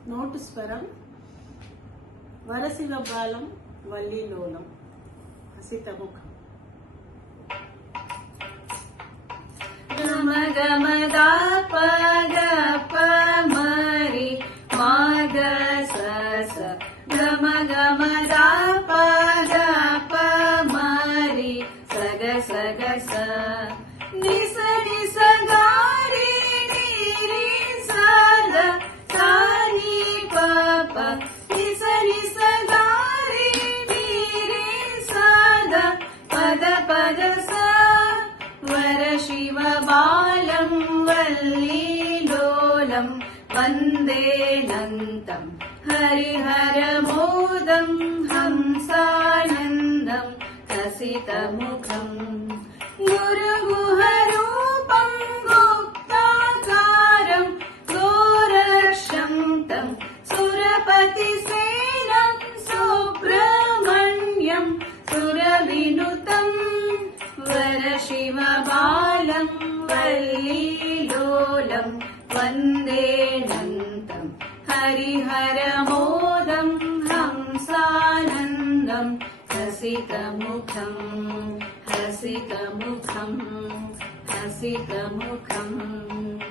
note స్వరం వరసివ బాలం వల్లీలోలం హసితముఖం గమ గమ దాప గప మరి మాగ సస గమ గమ దాప గప మరి సగ సగ స నిస నిస గారి నీరి సద సాని పప నిస నిస గారి నీరి సద పద పద స వర శివ బాలం వల్లీలోలం వందేనంతం హరిహరమోదం హంసానందం హసితముఖం గురుగుహరూపం గుప్తాకారం ఘోరక్షం తం సురపతిసేనం సుబ్రహ్మణ్యం సురవినుతం వర శివ బాలం వల్లీలోలం వందేనంతం హరిహరమోదం హంసానందం హసితముఖం హసితముఖం హసితముఖం